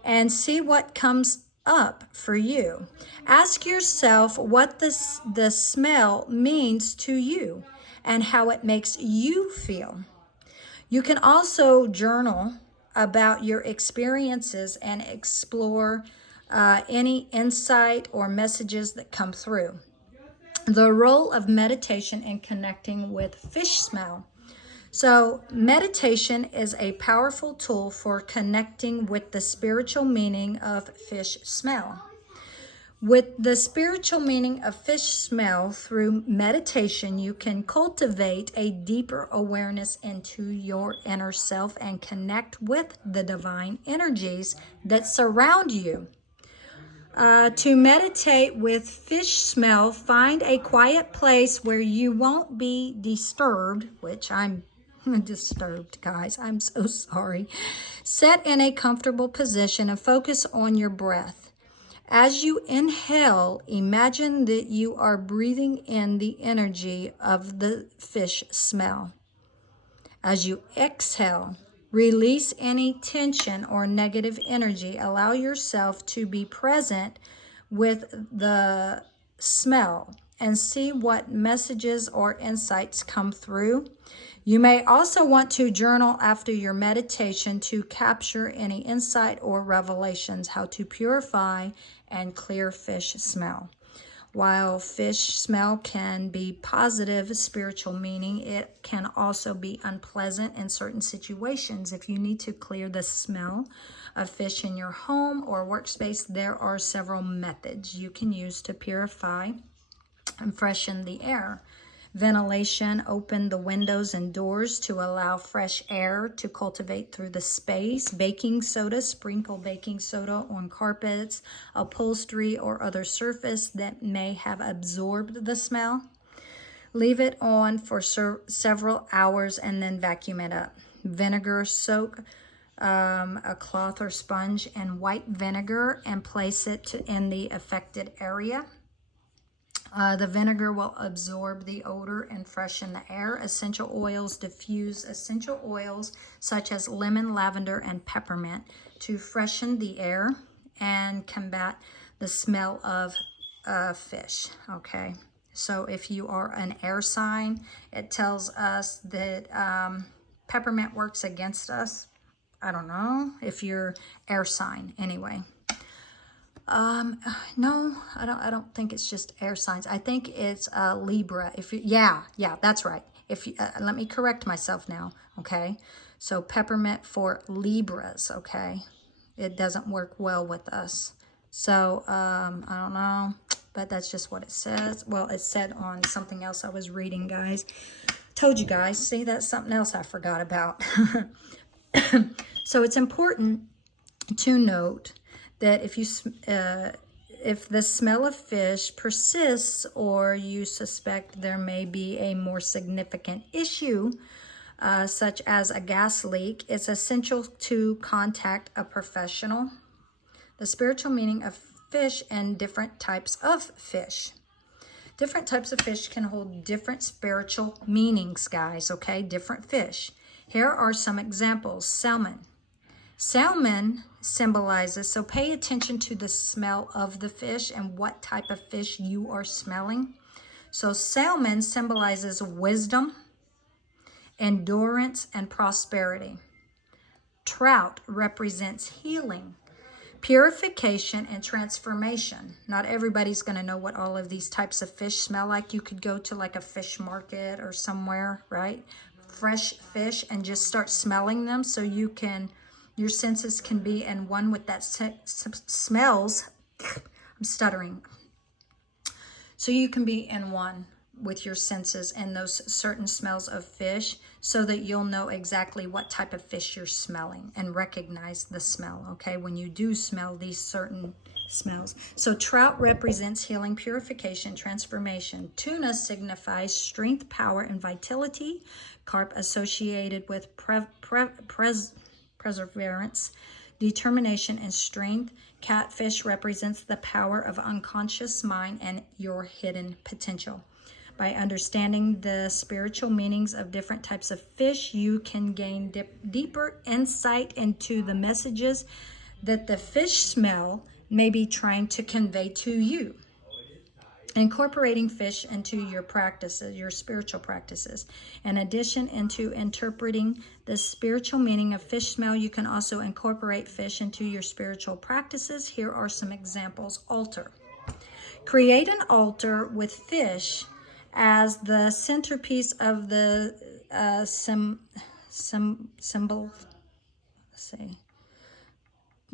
and see what comes up for you. Ask yourself what the smell means to you and how it makes you feel. You can also journal about your experiences and explore any insight or messages that come through. The role of meditation in connecting with fish smell. So meditation is a powerful tool for connecting with the spiritual meaning of fish smell. With the spiritual meaning of fish smell, through meditation, you can cultivate a deeper awareness into your inner self and connect with the divine energies that surround you. To meditate with fish smell, find a quiet place where you won't be disturbed, which I'm disturbed, guys. I'm so sorry. Set in a comfortable position and focus on your breath. As you inhale, imagine that you are breathing in the energy of the fish smell. As you exhale, release any tension or negative energy. Allow yourself to be present with the smell and see what messages or insights come through. You may also want to journal after your meditation to capture any insight or revelations, how to purify and clear fish smell. While fish smell can be positive spiritual meaning, it can also be unpleasant in certain situations. If you need to clear the smell of fish in your home or workspace, there are several methods you can use to purify and freshen the air. Ventilation, open the windows and doors to allow fresh air to cultivate through the space. Baking soda, sprinkle baking soda on carpets, upholstery, or other surface that may have absorbed the smell. Leave it on for several hours and then vacuum it up. Vinegar, soak a cloth or sponge in white vinegar and place it in the affected area. The vinegar will absorb the odor and freshen the air. Essential oils, diffuse essential oils such as lemon, lavender, and peppermint to freshen the air and combat the smell of fish, okay? So if you are an air sign, it tells us that peppermint works against us. I don't know if you're air sign anyway. No, I don't think it's just air signs. I think it's Libra. If you, yeah, that's right. If you, let me correct myself now, okay? So peppermint for Libras, okay? It doesn't work well with us. So, I don't know, but that's just what it says. Well, it said on something else I was reading, guys. Told you guys. See, that's something else I forgot about. So it's important to note that if the smell of fish persists or you suspect there may be a more significant issue, such as a gas leak, it's essential to contact a professional. The spiritual meaning of fish and different types of fish. Different types of fish can hold different spiritual meanings, guys, okay? Different fish. Here are some examples. Salmon. Salmon symbolizes, so pay attention to the smell of the fish and what type of fish you are smelling. So salmon symbolizes wisdom, endurance, and prosperity. Trout represents healing, purification, and transformation. Not everybody's going to know what all of these types of fish smell like. You could go to like a fish market or somewhere, right? Fresh fish, and just start smelling them so you can... your senses can be in one with that smells. I'm stuttering. So you can be in one with your senses and those certain smells of fish so that you'll know exactly what type of fish you're smelling and recognize the smell, okay, when you do smell these certain smells. So trout represents healing, purification, transformation. Tuna signifies strength, power, and vitality. Carp associated with perseverance, determination, and strength. Catfish represents the power of unconscious mind and your hidden potential. By understanding the spiritual meanings of different types of fish, you can gain deeper insight into the messages that the fish smell may be trying to convey to you. Incorporating fish into your practices, your spiritual practices. In addition into interpreting the spiritual meaning of fish smell, you can also incorporate fish into your spiritual practices. Here are some examples. Altar. Create an altar with fish as the centerpiece of the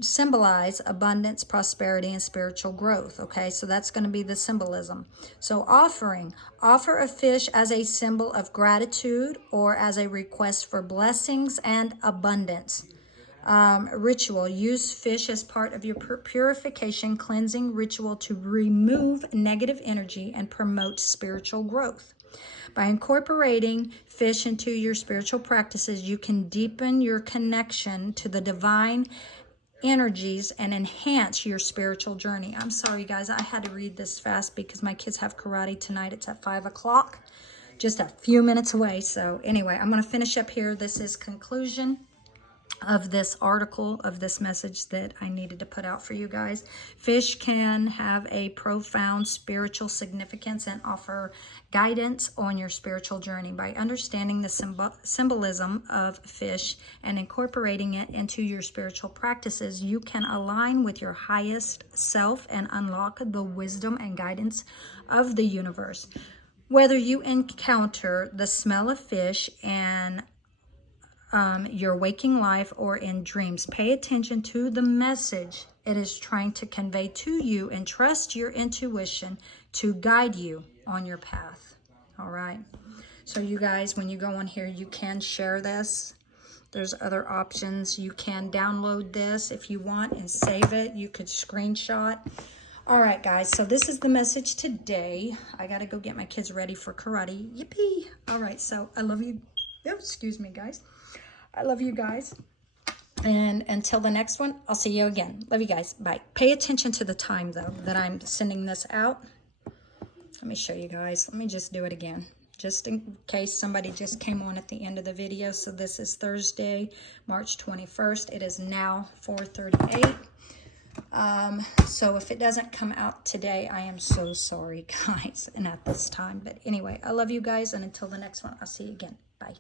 symbolize abundance, prosperity, and spiritual growth. Okay, so that's going to be the symbolism. So offering. Offer a fish as a symbol of gratitude or as a request for blessings and abundance. Ritual. Use fish as part of your purification, cleansing ritual to remove negative energy and promote spiritual growth. By incorporating fish into your spiritual practices, you can deepen your connection to the divine energies and enhance your spiritual journey. I'm sorry, guys. I had to read this fast because my kids have karate tonight. It's at 5 o'clock, just a few minutes away. So anyway, I'm going to finish up here. This is conclusion of this article, of this message that I needed to put out for you guys. Fish can have a profound spiritual significance and offer guidance on your spiritual journey. By understanding the symbolism of fish and incorporating it into your spiritual practices, you can align with your highest self and unlock the wisdom and guidance of the universe. Whether you encounter the smell of fish and your waking life or in dreams, pay attention to the message it is trying to convey to you and trust your intuition to guide you on your path. All right. So you guys, when you go on here, you can share this. There's other options. You can download this if you want and save it. You could screenshot. All right, guys. So this is the message today. I got to go get my kids ready for karate. Yippee. All right. So I love you. Oh, excuse me, guys. I love you guys. And until the next one, I'll see you again. Love you guys. Bye. Pay attention to the time, though, that I'm sending this out. Let me show you guys. Let me just do it again, just in case somebody just came on at the end of the video. So this is Thursday, March 21st. It is now 4:38. So if it doesn't come out today, I am so sorry, guys, and at this time. But anyway, I love you guys. And until the next one, I'll see you again. Bye.